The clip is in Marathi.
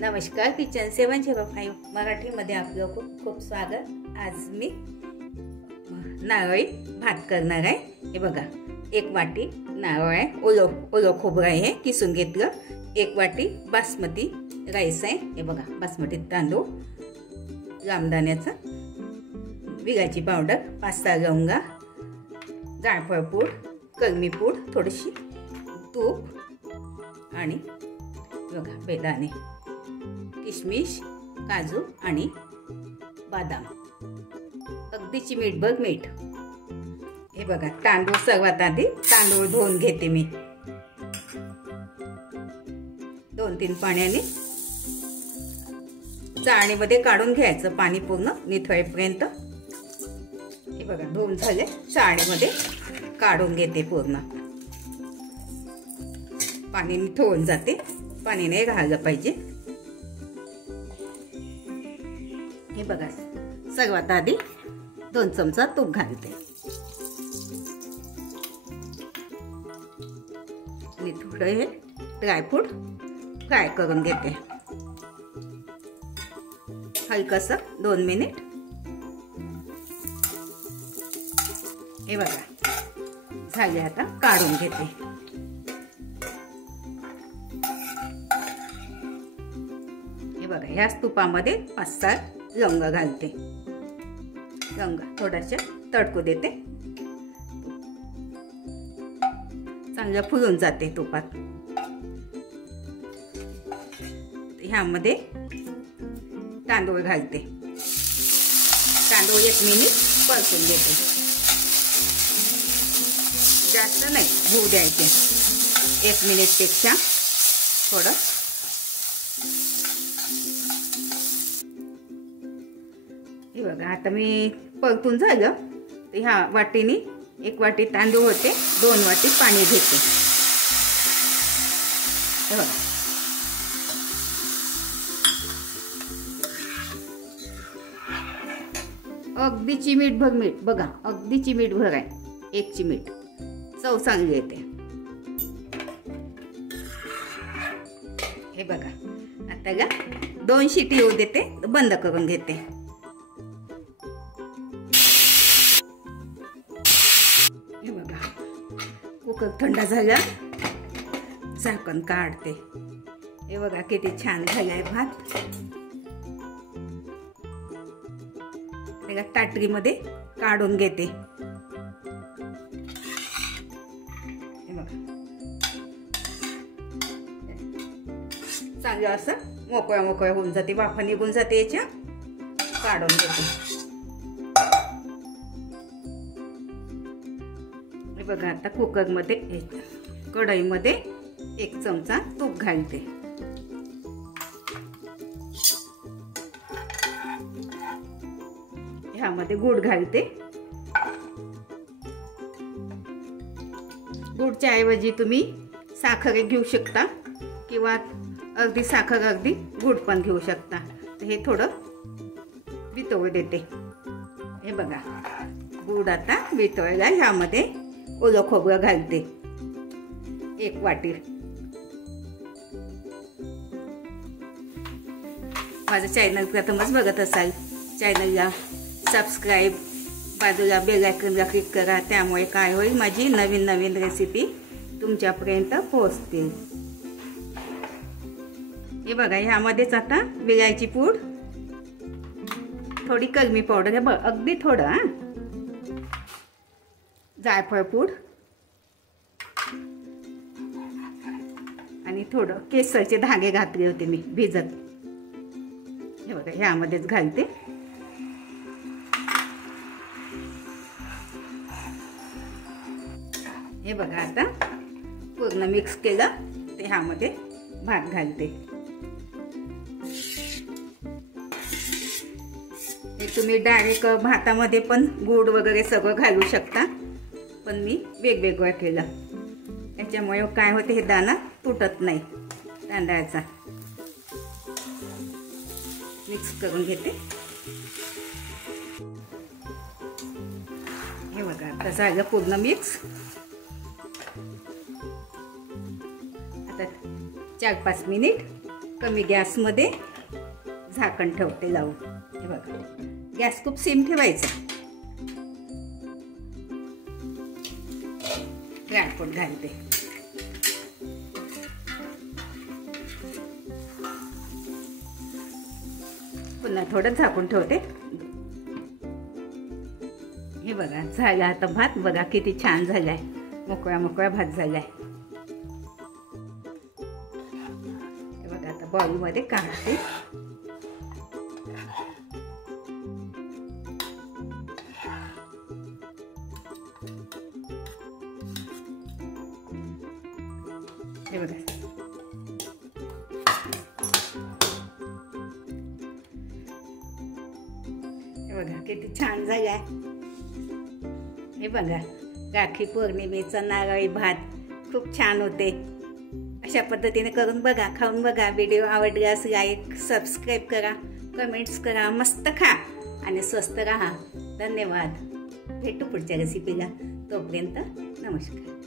नमस्कार, किचन 705 मराठीमध्ये आपलं खूप खूप स्वागत। आज मी नारळी भात करणार आहे। हे बघा, एक वाटी नारळ आहे, ओलं खोबरं आहे किसून घेतलं, एक वाटी बासमती राईस आहे। हे बघा, बासमती तांदूळ, रामदाण्याचा, विलायची पावडर, 5-6 लवंगा, जायफळ पूड, कलमी पूड, थोडीशी तूप आणि बघा बेदाणे, किशमिश, काजू आणि बदाम, अगदी चिमूटभर मीठ। हे बघा, तांदूळ सर्वात आधी तांदूळ धुवून घेते मी 2-3 पाण्याने, चाळणीमध्ये काढून घ्यायचं पाणी पूर्ण निथळेपर्यंत। हे बघा, धुवून झाले, चाळणीमध्ये काढून घेते पूर्ण, पाणी निथळून जाते, पाणी नाही राहिलं पाहिजे। हे बघा, सर्वात आधी 2 चमचा तूप घालते आणि थोडं हे ड्रायफ्रूट फ्राय करून घेते हलकसं 2 मिनिट। हे बघा, झाले, आता काढून घेते। हे बघा, ह्याच तुपामध्ये 5-6 लवंगा घालते, लवंगा थोड्याशा तडकू देते, चांगलं फुलून जाते तुपात। ह्यामध्ये तांदूळ घालते, तांदूळ 1 मिनिट परतून घेते, जास्त नाही होऊ द्यायचे, 1 मिनिट पेक्षा थोडं। हे बघा, आता मी परतून झालं तर ह्या वाटीने 1 वाटी तांदूळ होते, 2 वाटी पाणी घेते। हे बघा, अगदी चिमूटभर मीठ, बघा अगदी चिमूटभर आहे, 1 चिमूट, चव चांगली येते। हे बघा, आता का 2 शिटी येऊ देते, बंद करून घेते। हे बघा, कुकर थंड झाला, झाकण काढते। हे बघा, किती छान झालाय भात। एका ताटलीमध्ये काढून घेते। हे बघा, चांगलं असं मोकळं होऊन जाते, वाफा निघून जाते, याच्या काढून घेते। हे बघा, आता कुकरमध्ये कढईमध्ये 1 चमचा तूप घालते, ह्यामध्ये गूळ घालते। गूळच्या ऐवजी तुम्ही साखर घेऊ शकता किंवा अर्धी साखर अर्धी गूळ पण घेऊ शकता। तर हे थोडं वितळू देते। हे बघा, गूळ आता वितळला, ह्यामध्ये ओलं खोबरं घालते 1 वाटी। माझं चॅनल प्रथमच बघत असाल, चॅनलला सबस्क्राईब, बाजूला बेल आयकॉनला क्लिक करा, त्यामुळे काय होईल, माझी नवीन रेसिपी तुमच्यापर्यंत पोहोचतील। हे बघा, ह्यामध्येच आता विलायची पूड, थोडी कलमी पावडर, हे बघ अगदी थोडं, जायफळ पूड आणि थोडं केसरचे धागे घातले होते मी भिजत। हे बघा, ह्यामध्येच घालते। हे बघा, आता पूर्ण मिक्स केलं ते ह्यामध्ये भात घालते। हे तुम्ही डायरेक्ट भातामध्ये पण गूळ वगैरे सगळं घालू शकता, पण मी वेगवेगळं केलं, त्याच्यामुळे काय होते, हे दाणा तुटत नाही तांदळाचा। मिक्स करून घेते। हे बघा, आता झालं पूर्ण मिक्स। आता 4-5 मिनिट कमी गॅसमध्ये झाकण ठेवते लावून. हे बघा, गॅस खूप सिम ठेवायचा. ड्रायफ्रूट घालते. पुन्हा थोडं झाकून ठेवते. हे बघा झाला आता भात. बघा किती छान झालाय, मोकळा मोकळा भात झालाय. हे बघा आता बाउलमध्ये काढते. हे बघा, हे बघा किती छान झालाय. हे बघा राखी पौर्णिमेचा नारळी भात खूप छान होते. अशा पद्धतीने करून बघा, खाऊन बघा. व्हिडिओ आवडल्यास लाईक सबस्क्राईब करा, कमेंट्स करा. मस्त खा आणि स्वस्त राहा. धन्यवाद. भेटू पुढच्या रेसिपीला. तोपर्यंत नमस्कार.